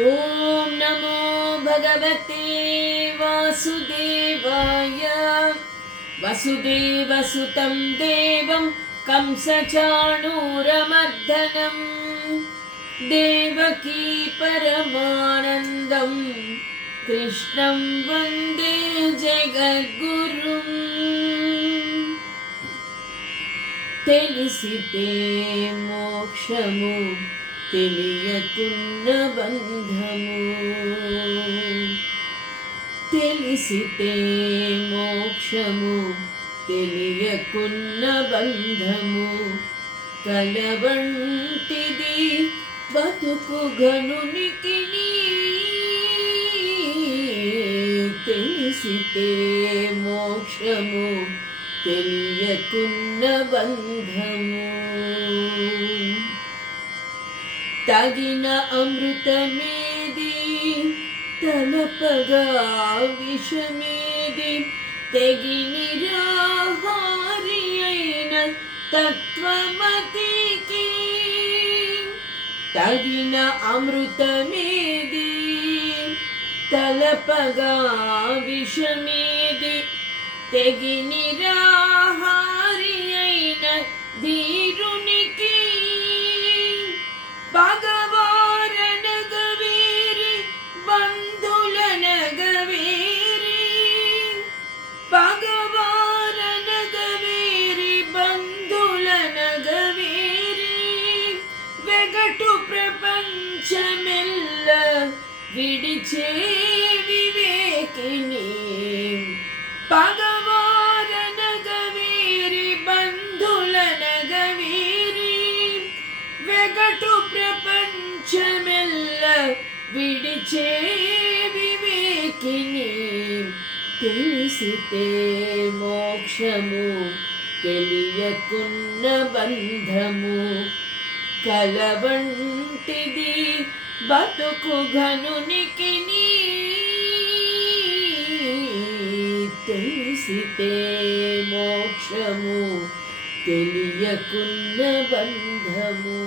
ఓం నమో భగవతే వాసుదేవాయ. వసుదేవసుతం దేవం కంసచాణూరమర్దనం దేవకీ పరమానందం కృష్ణం వందే జగద్గురుం. తెలిసితే మోక్షము తెలియకున్న బంధము. తెలిసితే మోక్షము తెలియకున్న బంధము. కలవంటిది బతుకు గనునికి. తెలిసితే మోక్షము తెలియకున్న బంధము. తగిన అమృతమేది తలపగా విషమేది. తెగి నిరాహారి అయిన తత్వమతికి. తగిన అమృతమేది తలపగా విషమేది. తెగి నిరాహారి అయిన ధీరునికి. పగవారనగవేరి బంధులనగవేరి. పగవారనగవేరి బంధులనగవేరి. వెగటు ప్రపంచమెల్ల విడిచే వివేకిని. పగవారనగవేరి బంధులనగవేరి. వెగటు ప్రపంచమెల్ల విడిచే వివేకిని. తెలిసితే మోక్షము తెలియకున్న బంధము. కలవంటిది బతుకు ఘనునికి. తెలిసితే మోక్షము తెలియకున్న బంధము.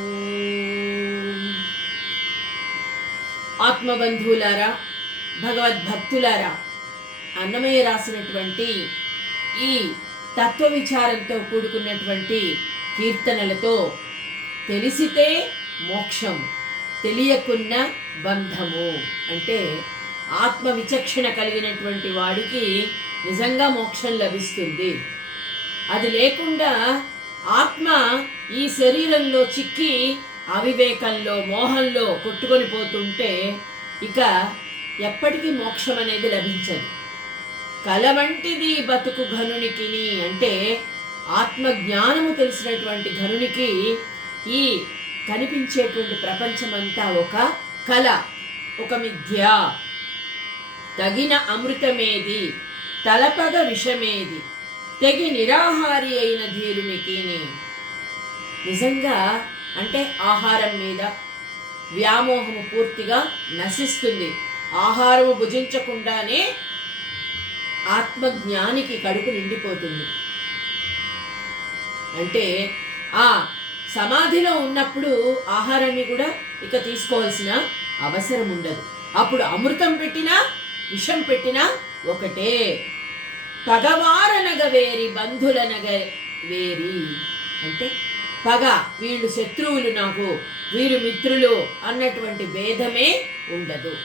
ఆత్మబంధువులారా, భగవద్భక్తులారా, అన్నమయ్య రాసినటువంటి ఈ తత్వ విచారంతో కూడుకున్నటువంటి కీర్తనలతో తెలిసితే మోక్షం తెలియకున్న బంధము అంటే ఆత్మ విచక్షణ కలిగినటువంటి వాడికి నిజంగా మోక్షం లభిస్తుంది. అది లేకుండా ఆత్మ ఈ శరీరంలో చిక్కి అవివేకంలో మోహంలో కొట్టుకొని పోతుంటే ఇక ఎప్పటికీ మోక్షం అనేది లభించదు. కల వంటిది బతుకు ఘనునికి అంటే ఆత్మ జ్ఞానము తెలిసినటువంటి ఘనునికి ఈ కనిపించేటువంటి ప్రపంచమంతా ఒక కళ, ఒక మిథ్య. తగిన అమృతమేది తలపగ విషమేది. తెగి నిరాహారి అయిన ధీరునికి. నిజంగా అంటే ఆహారం మీద వ్యామోహము పూర్తిగా నశిస్తుంది. ఆహారము భుజించకుండానే ఆత్మజ్ఞానికి కడుపు నిండిపోతుంది. అంటే ఆ సమాధిలో ఉన్నప్పుడు ఆహారాన్ని కూడా ఇక తీసుకోవాల్సిన అవసరం ఉండదు. అప్పుడు అమృతం పెట్టినా విషం పెట్టినా ఒకటే. పగవారనగ వేరి బంధులనగ వేరి అంటే పగ, వీళ్ళు శత్రువులు నాకు, వీరు మిత్రులు అన్నటువంటి భేదమే ఉండదు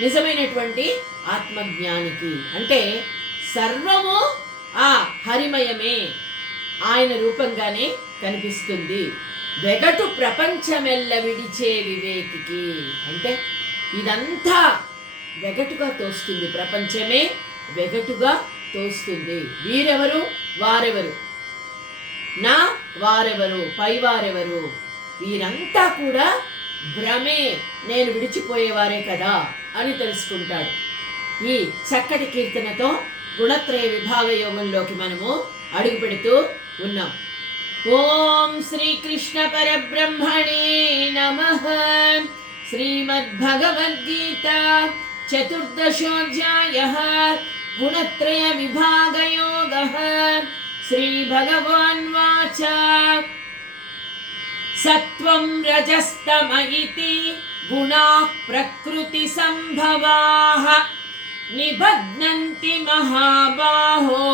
నిజమైనటువంటి ఆత్మజ్ఞానికి. అంటే సర్వము ఆ హరిమయమే, ఆయన రూపంగానే కనిపిస్తుంది. వెగటు ప్రపంచమెల్ల విడిచే వివేకికి అంటే ఇదంతా వెగటుగా తోస్తుంది. ప్రపంచమే వెగటుగా తోస్తుంది. వీరెవరు, వారెవరు, నా వారెవరు, పైవారెవరు, వీరంతా కూడా భ్రమే, నేను విడిచిపోయేవారే కదా అని తెలుసుకుంటాడు. ఈ చక్కటి కీర్తనతో గుణత్రయ విభాగ యోగంలోకి మనము అడుగు పెడుతూ ఉన్నాం. ఓం శ్రీకృష్ణ పరబ్రహ్మణే నమః. శ్రీమద్భగవద్గీత చతుర్దశోధ్యాయః గుణత్రయ విభాగ యోగః. శ్రీ భగవాన్ వాచ సత్వం రజస్తమ ఇతి గుణాః ప్రకృతి సంభవాః నిబధ్నంతి మహాబాహో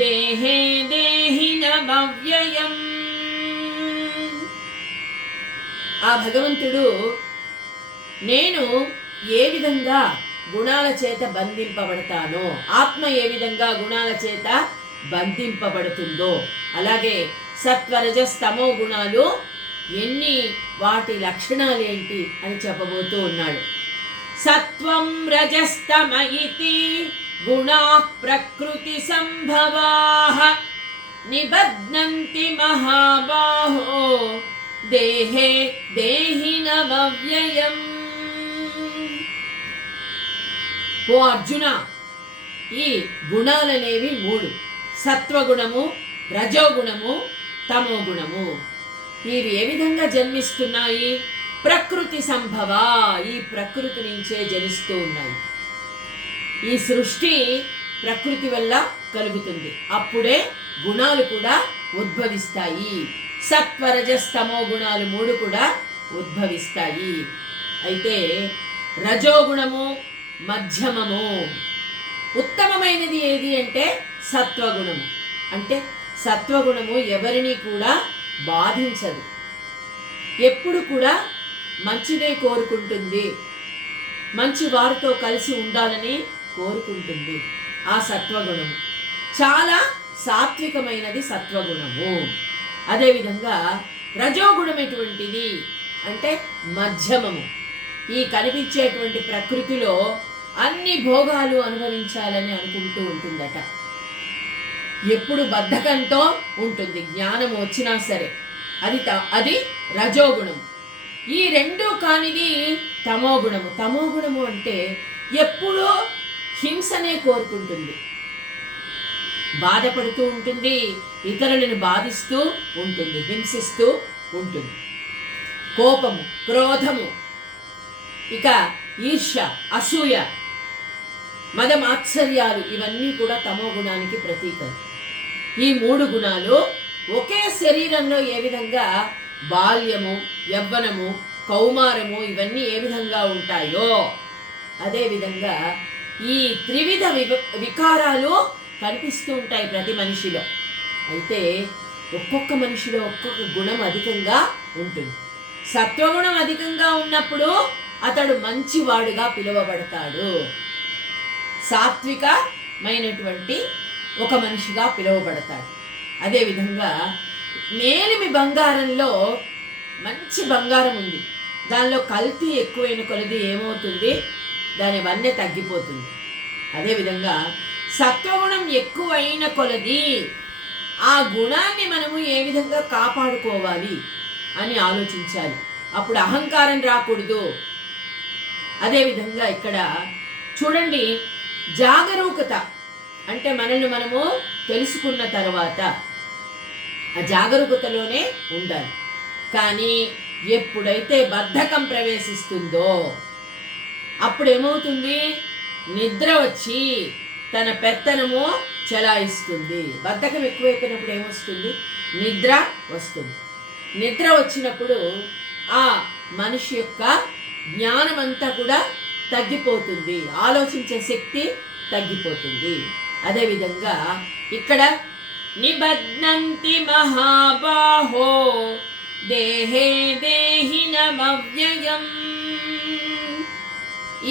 దేహే దేహినమవ్యయం. ఆ భగవంతుడు నేను ఏ విధంగా గుణాల చేత బంధింపబడతానో, ఆత్మ ఏ విధంగా గుణాల చేత బంధింపబడుతుందో, అలాగే సత్వరజస్తమో గుణాలు ఎన్ని, వాటి లక్షణాలు ఏంటి అని చెప్పబోతూ ఉన్నాడు. సత్వం రజస్తమ ఇతి గుణాః ప్రకృతి సంభవాః నిబధ్నంతి మహాబాహో దేహే దేహినమవ్యయం. ఓ అర్జున, ఈ గుణాలనేవి మూడు: సత్వగుణము, రజోగుణము, తమో గుణము. ఇవి ఏ విధంగా జన్మిస్తున్నాయి? ప్రకృతి సంభవ, ఈ ప్రకృతి నుంచే జనిస్తూ ఉన్నాయి. ఈ సృష్టి ప్రకృతి వల్ల కలుగుతుంది, అప్పుడే గుణాలు కూడా ఉద్భవిస్తాయి. సత్వరజస్తమో గుణాలు మూడు కూడా ఉద్భవిస్తాయి. అయితే రజోగుణము మధ్యమము, ఉత్తమమైనది ఏది అంటే సత్వగుణము. అంటే సత్వగుణము ఎవరిని కూడా బాధించదు, ఎప్పుడు కూడా మంచిదే కోరుకుంటుంది, మంచి వారితో కలిసి ఉండాలని కోరుకుంటుంది. ఆ సత్వగుణము చాలా సాత్వికమైనది సత్వగుణము. అదేవిధంగా రజోగుణం ఎటువంటిది అంటే మధ్యమము. ఈ కనిపించేటువంటి ప్రకృతిలో అన్ని భోగాలు అనుభవించాలని అనుకుంటూ ఉంటుందట, ఎప్పుడు బద్ధకంతో ఉంటుంది, జ్ఞానం వచ్చినా సరే. అది రజోగుణం. ఈ రెండు కానిది తమోగుణము. తమోగుణము అంటే ఎప్పుడూ హింసనే కోరుకుంటుంది, బాధపడుతూ ఉంటుంది, ఇతరులను బాధిస్తూ ఉంటుంది, హింసిస్తూ ఉంటుంది. కోపము, క్రోధము, ఇక ఈర్ష్య, అసూయ, మదమాత్సర్యాలు, ఇవన్నీ కూడా తమో గుణానికి ప్రతీకలు. ఈ మూడు గుణాలు ఒకే శరీరంలో ఏ విధంగా బాల్యము, యవ్వనము, కౌమారము ఇవన్నీ ఏ విధంగా ఉంటాయో అదేవిధంగా ఈ త్రివిధ వికారాలు కనిపిస్తూ ఉంటాయి ప్రతి మనిషిలో. అయితే ఒక్కొక్క మనిషిలో ఒక్కొక్క గుణం అధికంగా ఉంటుంది. సత్వగుణం అధికంగా ఉన్నప్పుడు అతడు మంచివాడుగా పిలువబడతాడు, సాత్వికమైనటువంటి ఒక మనిషిగా పిలువబడతాడు. అదేవిధంగా మేలిమి బంగారంలో మంచి బంగారం ఉంది, దానిలో కల్తీ ఎక్కువైన కొలది ఏమవుతుంది, దాని వన్నె తగ్గిపోతుంది. అదేవిధంగా సత్వగుణం ఎక్కువైన కొలది ఆ గుణాన్ని మనము ఏ విధంగా కాపాడుకోవాలి అని ఆలోచించాలి, అప్పుడు అహంకారం రాకూడదు. అదేవిధంగా ఇక్కడ చూడండి, జాగరూకత అంటే మనల్ని మనము తెలుసుకున్న తర్వాత ఆ జాగరూకతలోనే ఉండాలి. కానీ ఎప్పుడైతే బద్ధకం ప్రవేశిస్తుందో అప్పుడేమవుతుంది, నిద్ర వచ్చి తన పెత్తనము చెలాయిస్తుంది. బద్ధకం ఎక్కువైపోయినప్పుడు ఏమొస్తుంది, నిద్ర వస్తుంది. నిద్ర వచ్చినప్పుడు ఆ మనిషి యొక్క జ్ఞానం అంతా కూడా తగ్గిపోతుంది, ఆలోచించే శక్తి తగ్గిపోతుంది. అదేవిధంగా ఇక్కడ నిబధ్నంతి మహాబాహో దేహే దేహినమవ్యయం.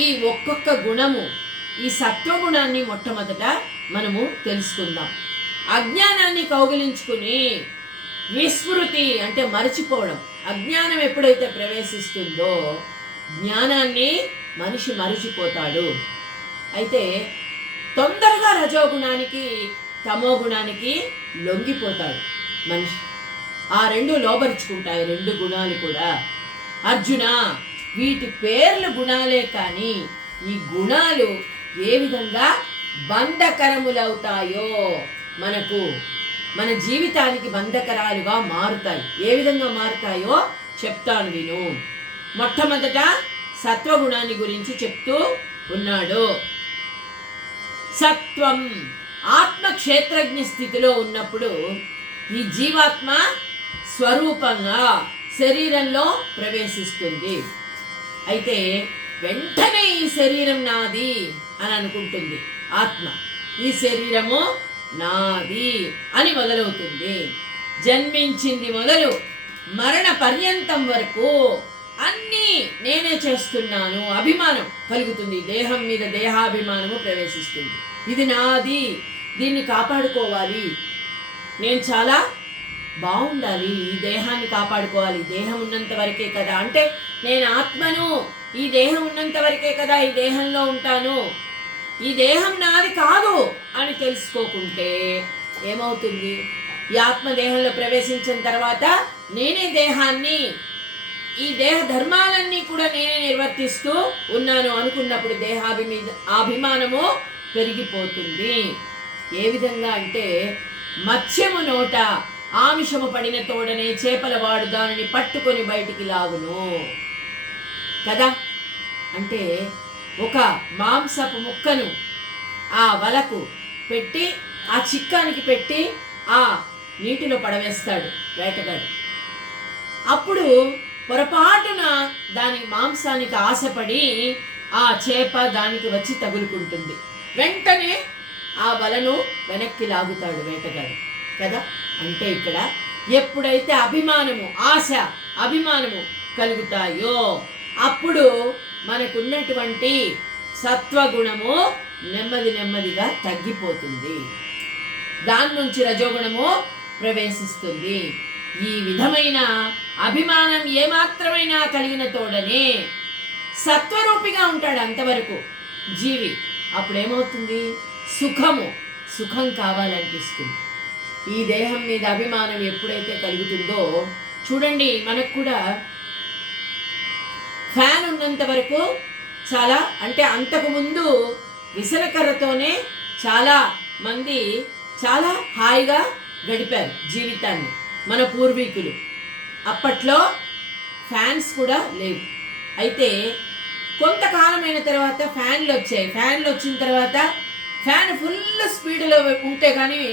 ఈ ఒక్కొక్క గుణము, ఈ సత్వగుణాన్ని మొట్టమొదట మనము తెలుసుకుందాం. అజ్ఞానాన్ని కౌగిలించుకుని విస్మృతి అంటే మరచిపోవడం, అజ్ఞానం ఎప్పుడైతే ప్రవేశిస్తుందో జ్ఞానాన్ని మనిషి మరిచిపోతాడు. అయితే తొందరగా రజోగుణానికి తమో గుణానికి లొంగిపోతాడు మనిషి. ఆ రెండు లోబరుచుకుంటాయి, రెండు గుణాలు కూడా. అర్జున, వీటి పేర్లు గుణాలే, కానీ ఈ గుణాలు ఏ విధంగా బంధకరములవుతాయో, మనకు మన జీవితానికి బంధకరాలుగా మారుతాయి. ఏ విధంగా మారుతాయో చెప్తాను విను. మొట్టమొదట సత్వగుణాన్ని గురించి చెప్తూ ఉన్నాడు. సత్వం ఆత్మ క్షేత్రజ్ఞ స్థితిలో ఉన్నప్పుడు ఈ జీవాత్మ స్వరూపంగా శరీరంలో ప్రవేశిస్తుంది. అయితే వెంటనే ఈ శరీరం నాది అని అనుకుంటుంది ఆత్మ. ఈ శరీరము నాది అని మొదలవుతుంది. జన్మించింది మొదలు మరణ పర్యంతం వరకు అన్నీ నేనే చేస్తున్నాను అభిమానం కలుగుతుంది. దేహం మీద దేహాభిమానము ప్రవేశిస్తుంది. ఇది నాది, దీన్ని కాపాడుకోవాలి, నేను చాలా బాగుండాలి, ఈ దేహాన్ని కాపాడుకోవాలి, దేహం ఉన్నంత వరకే కదా, అంటే నేను ఆత్మను, ఈ దేహం ఉన్నంత వరకే కదా ఈ దేహంలో ఉంటాను, ఈ దేహం నాది కాదు అని తెలుసుకోకుంటే ఏమవుతుంది? ఈ ఆత్మ దేహంలో ప్రవేశించిన తర్వాత నేనే దేహాన్ని, ఈ దేహ ధర్మాలన్నీ కూడా నేనే నిర్వర్తిస్తూ ఉన్నాను అనుకున్నప్పుడు అభిమానము పెరిగిపోతుంది. ఏ విధంగా అంటే మత్స్యము నోట ఆమిషము పడిన తోడనే చేపల వాడు దానిని పట్టుకొని బయటికి లాగును కదా. అంటే ఒక మాంసపు ముక్కను ఆ వలకు పెట్టి, ఆ చిక్కానికి పెట్టి ఆ నీటిలో పడవేస్తాడు వేటగాడు. అప్పుడు పొరపాటున దాని మాంసానికి ఆశపడి ఆ చేప దానికి వచ్చి తగులుకుంటుంది. వెంటనే ఆ వలను వెనక్కి లాగుతాడు వేటగాడు కదా. అంటే ఇక్కడ ఎప్పుడైతే అభిమానము, ఆశ, అభిమానము కలుగుతాయో అప్పుడు మనకున్నటువంటి సత్వగుణము నెమ్మదిగా తగ్గిపోతుంది. దాని నుంచి రజోగుణము ప్రవేశిస్తుంది. ఈ విధమైన అభిమానం ఏమాత్రమైనా కలిగిన తోడనే సత్వరూపిగా ఉంటాడు అంతవరకు జీవి. అప్పుడేమవుతుంది? సుఖం కావాలనిపిస్తుంది. ఈ దేహం మీద అభిమానం ఎప్పుడైతే కలుగుతుందో చూడండి, మనకు కూడా ఫ్యాన్ ఉన్నంత వరకు చాలా, అంటే అంతకుముందు విసనకర్రతోనే చాలా మంది చాలా హాయిగా గడిపారు జీవితాన్ని మన పూర్వీకులు. అప్పట్లో ఫ్యాన్స్ కూడా లేవు. అయితే కొంతకాలమైన తర్వాత ఫ్యాన్లు వచ్చాయి. ఫ్యాన్లు వచ్చిన తర్వాత ఫ్యాన్ ఫుల్ స్పీడ్లో ఉంటే కానీ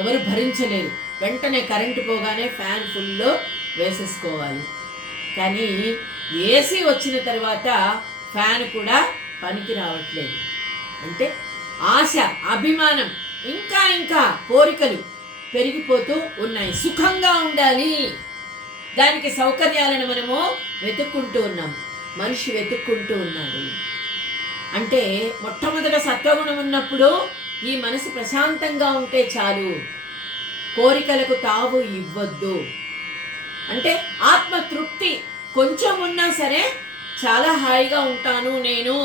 ఎవరు భరించలేరు. వెంటనే కరెంటు పోగానే ఫ్యాన్ ఫుల్లో వేసేసుకోవాలి. కానీ ఏసీ వచ్చిన తర్వాత ఫ్యాన్ కూడా పనికి రావట్లేదు. అంటే ఆశ, అభిమానం, ఇంకా కోరికలు పెరిగిపోతూ ఉన్నాయి. సుఖంగా ఉండాలి, దానికి సౌకర్యాలను మనము వెతుక్కుంటూ ఉన్నాం. మనిషి వెతుక్కుంటూ ఉన్నాడు. అంటే మొట్టమొదట సత్వగుణం ఉన్నప్పుడు ఈ మనసు ప్రశాంతంగా ఉంటే చాలు, కోరికలకు తావు ఇవ్వద్దు. అంటే ఆత్మతృప్తి కొంచెం ఉన్నా సరే చాలా హాయిగా ఉంటాను నేను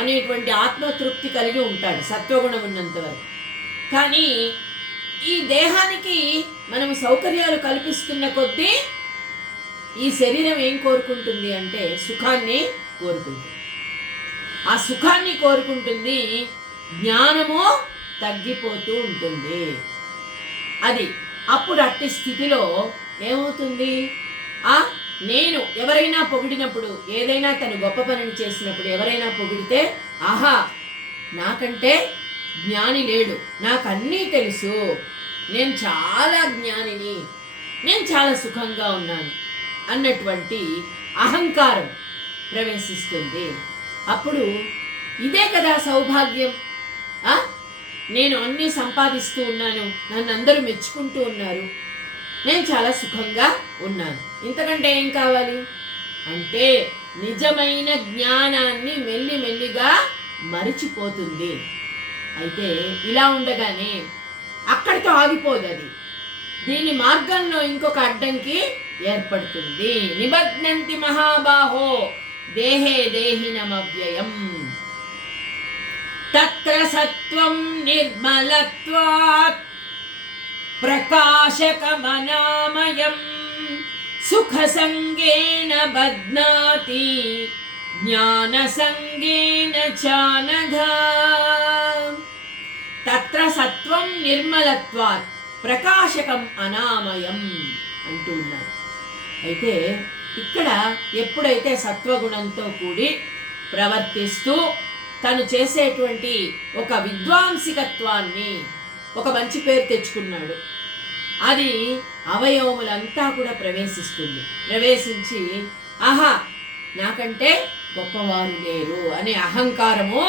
అనేటువంటి ఆత్మతృప్తి కలిగి ఉంటాడు సత్వగుణం ఉన్నంత వరకు. కానీ ఈ దేహానికి మనం సౌకర్యాలు కల్పిస్తున్న కొద్దీ ఈ శరీరం ఏం కోరుకుంటుంది అంటే సుఖాన్ని కోరుకుంటుంది. ఆ సుఖాన్ని కోరుకుంటుంది, జ్ఞానము తగ్గిపోతూ ఉంటుంది. అది అప్పుడు అట్టి స్థితిలో ఏమవుతుంది? నేను ఎవరైనా పొగిడినప్పుడు, ఏదైనా తను గొప్ప పనిని చేసినప్పుడు ఎవరైనా పొగిడితే, ఆహా నాకంటే జ్ఞాని లేడు, నాకు అన్నీ తెలుసు, నేను చాలా జ్ఞానిని, నేను చాలా సుఖంగా ఉన్నాను అన్నటువంటి అహంకారం ప్రవేశిస్తుంది. అప్పుడు ఇదే కదా సౌభాగ్యం, నేను అన్నీ సంపాదిస్తూ ఉన్నాను, నన్ను అందరూ మెచ్చుకుంటూ ఉన్నారు, నేను చాలా సుఖంగా ఉన్నాను, ఇంతకంటే ఏం కావాలి అంటే నిజమైన జ్ఞానాన్ని మెల్లిగా మరిచిపోతుంది. అయితే ఇలా ఉండగానే అక్కడితో ఆగిపోదు. అది దీని మార్గంలో ఇంకొక అడ్డంకి ఏర్పడుతుంది. నిబధ్నంతి మహాబాహో దేహే దేహినమవ్యయం తత్ర సత్వం నిర్మలత్వాత్ ప్రకాశకమనామయం సుఖ సంగేన బధ్నాతి జ్ఞాన సంగేన చానఘా. తత్ర సత్వం నిర్మలత్వాత్ ప్రకాశకం అనామయం అంటూ ఉన్నారు. అయితే ఇక్కడ ఎప్పుడైతే సత్వగుణంతో కూడి ప్రవర్తిస్తూ తను చేసేటువంటి ఒక విద్వాంసికత్వాన్ని, ఒక మంచి పేరు తెచ్చుకున్నాడు, అది అవయవములంతా కూడా ప్రవేశించి ఆహా నాకంటే గొప్పవారు లేరు అనే అహంకారము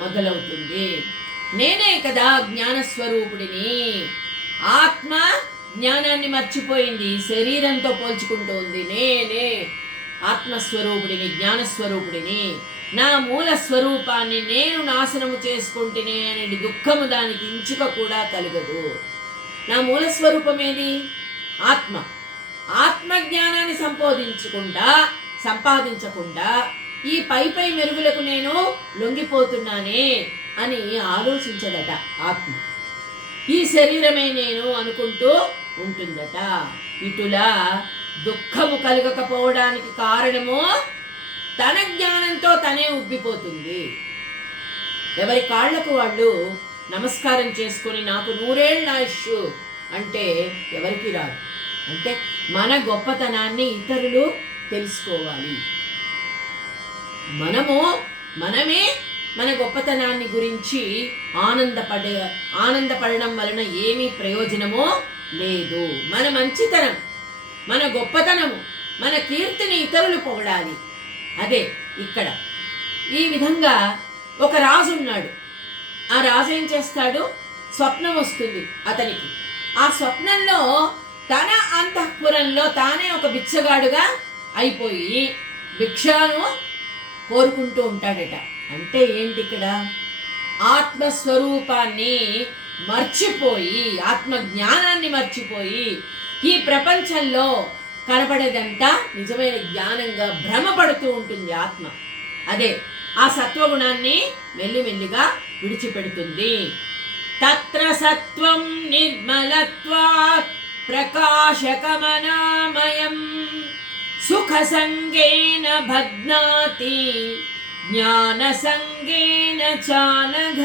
మొదలవుతుంది. నేనే కదా జ్ఞానస్వరూపుడిని. ఆత్మ జ్ఞానాన్ని మర్చిపోయింది, శరీరంతో పోల్చుకుంటూ ఉంది. నేనే ఆత్మస్వరూపుడిని, జ్ఞానస్వరూపుడిని, నా మూల స్వరూపాన్ని నేను నాశనము చేసుకుంటేనే అనే దుఃఖము దానికి ఇంచుక కూడా కలగదు. నా మూల స్వరూపం ఏది? ఆత్మ. ఆత్మజ్ఞానాన్ని సంపాదించకుండా ఈ పై మెరుగులకు నేను లొంగిపోతున్నానే అని ఆలోచించదట ఆత్మ. ఈ శరీరమే నేను అనుకుంటూ ఉంటుందట. ఇటులా దుఃఖము కలగకపోవడానికి కారణము తన జ్ఞానంతో తనే ఉబ్బిపోతుంది. ఎవరి కాళ్లకు వాళ్ళు నమస్కారం చేసుకొని నాకు 100 ఏళ్ళ ఆయుష్షు అంటే ఎవరికి రాదు. అంటే మన గొప్పతనాన్ని ఇతరులు తెలుసుకోవాలి. మనమే మన గొప్పతనాన్ని గురించి ఆనందపడడం వలన ఏమీ ప్రయోజనమో లేదు. మన మంచితనం, మన గొప్పతనము, మన కీర్తిని ఇతరులు పొగడాలి. అదే ఇక్కడ ఈ విధంగా ఒక రాజు ఉన్నాడు. ఆ రాజు ఏం చేస్తాడు? స్వప్నం వస్తుంది అతనికి. ఆ స్వప్నంలో తన అంతఃపురంలో తానే ఒక బిచ్చగాడుగా అయిపోయి భిక్షను కోరుకుంటూ ఉంటాడట. అంటే ఏంటి ఇక్కడ? ఆత్మస్వరూపాన్ని మర్చిపోయి, ఆత్మజ్ఞానాన్ని మర్చిపోయి ఈ ప్రపంచంలో కనబడేదంతా నిజమైన జ్ఞానంగా భ్రమపడుతూ ఉంటుంది ఆత్మ. అదే ఆ సత్వగుణాన్ని మెల్లిమెల్లిగా విడిచిపెడుతుంది. తత్ర సత్వం నిర్మలత్వాత్ ప్రకాశకమనామయం సుఖ సంగేన భగ్నాతి జ్ఞాన సంగేన చానఘ.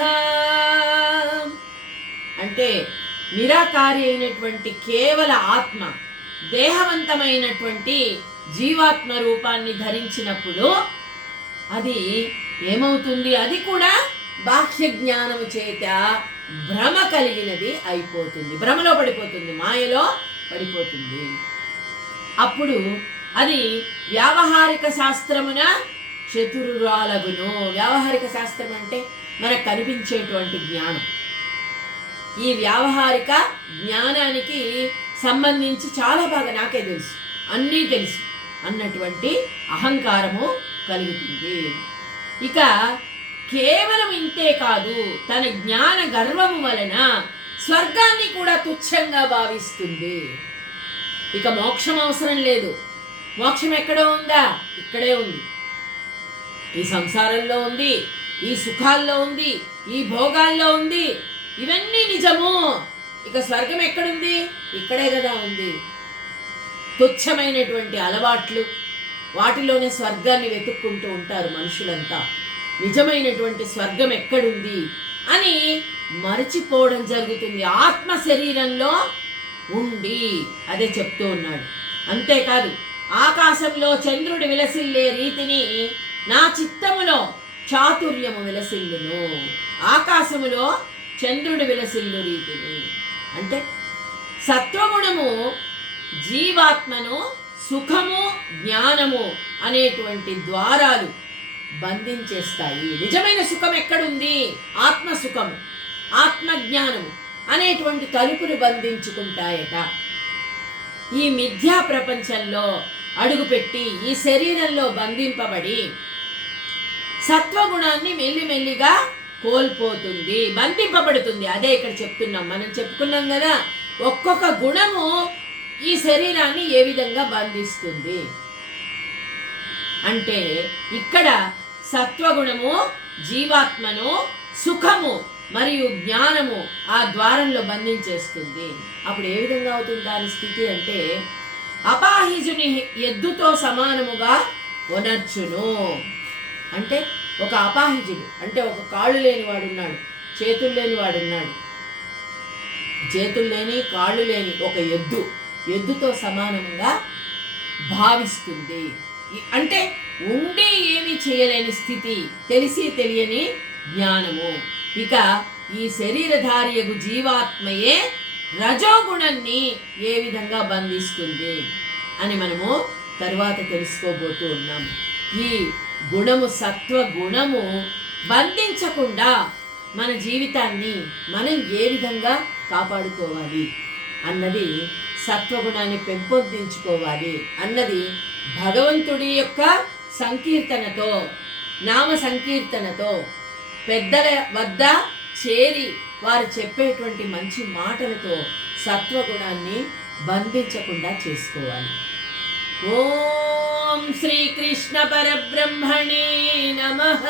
అంటే నిరాకారి అయినటువంటి కేవల ఆత్మ దేహవంతమైనటువంటి జీవాత్మ రూపాన్ని ధరించినప్పుడు అది ఏమవుతుంది? అది కూడా బాహ్య జ్ఞానము చేత భ్రమ కలిగినది అయిపోతుంది, భ్రమలో పడిపోతుంది, మాయలో పడిపోతుంది. అప్పుడు అది వ్యావహారిక శాస్త్రమున చతురురాలగును. వ్యావహారిక శాస్త్రం అంటే మనకు కనిపించేటువంటి జ్ఞానం. ఈ వ్యావహారిక జ్ఞానానికి సంబంధించి చాలా బాగా నాకే తెలుసు, అన్నీ తెలుసు అన్నటువంటి అహంకారము కలుగుతుంది. ఇక కేవలం ఇంతే కాదు, తన జ్ఞాన గర్వము వలన స్వర్గాన్ని కూడా తుచ్చంగా భావిస్తుంది. ఇక మోక్షం అవసరం లేదు. మోక్షం ఎక్కడో ఉందా? ఇక్కడే ఉంది. ఈ సంసారంలో ఉంది, ఈ సుఖాల్లో ఉంది, ఈ భోగాల్లో ఉంది. ఇవన్నీ నిజము. ఇక స్వర్గం ఎక్కడుంది? ఇక్కడే కదా ఉంది. తుచ్చమైనటువంటి అలవాట్లు, వాటిలోనే స్వర్గాన్ని వెతుక్కుంటూ ఉంటారు మనుషులంతా. నిజమైనటువంటి స్వర్గం ఎక్కడుంది అని మరచిపోవడం జరుగుతుంది ఆత్మ శరీరంలో ఉండి. అదే చెప్తూ ఉన్నాడు. అంతేకాదు, ఆకాశంలో చంద్రుడు విలసిల్లే రీతిని నా చిత్తములో చాతుర్యము విలసిల్లును. ఆకాశములో చంద్రుడు విలసిల్లు రీతిని అంటే సత్వగుణము జీవాత్మను సుఖము జ్ఞానము అనేటువంటి ద్వారాలు బంధించేస్తాయి. నిజమైన సుఖం ఎక్కడుంది? ఆత్మసుఖము, ఆత్మజ్ఞానము అనేటువంటి తలుపులు బంధించుకుంటాయట. ఈ మిథ్యా ప్రపంచంలో అడుగుపెట్టి ఈ శరీరంలో బంధింపబడి సత్వగుణాన్ని మెల్లిమెల్లిగా కోల్పోతుంది, బంధింపబడుతుంది. అదే ఇక్కడ చెప్తున్నాం. మనం చెప్పుకున్నాం కదా, ఒక్కొక్క గుణము ఈ శరీరాన్ని ఏ విధంగా బంధిస్తుంది అంటే, ఇక్కడ సత్వగుణము జీవాత్మను సుఖము మరియు జ్ఞానము ఆ ద్వారంలో బంధించేస్తుంది. అప్పుడు ఏ విధంగా అవుతుంది దాని స్థితి అంటే, అపాహిజుని ఎద్దుతో సమానముగా ఒనర్చును. అంటే ఒక అపాహిజుడు అంటే ఒక కాళ్ళు లేని వాడున్నాడు, చేతులు లేని వాడున్నాడు. చేతులు లేని కాళ్ళు లేని ఒక ఎద్దుతో సమానంగా భావిస్తుంది. అంటే ఉండి ఏమీ చేయలేని స్థితి, తెలిసి తెలియని జ్ఞానము. ఇక ఈ శరీరధారియగు జీవాత్మయే రజోగుణాన్ని ఏ విధంగా బంధిస్తుంది అని మనము తరువాత తెలుసుకోబోతూ ఉన్నాం. ఈ గుణము, సత్వ గుణము బంధించకుండా మన జీవితాన్ని మనం ఏ విధంగా కాపాడుకోవాలి అన్నది, సత్వగుణాన్ని పెంపొందించుకోవాలి అన్నది భగవంతుడి యొక్క సంకీర్తనతో, నామ సంకీర్తనతో, పెద్దల వద్ద చేరి వారు చెప్పేటువంటి మంచి మాటలతో సత్వగుణాన్ని బంధించకుండా చేసుకోవాలి. ఓం శ్రీకృష్ణ పరబ్రహ్మణే నమః.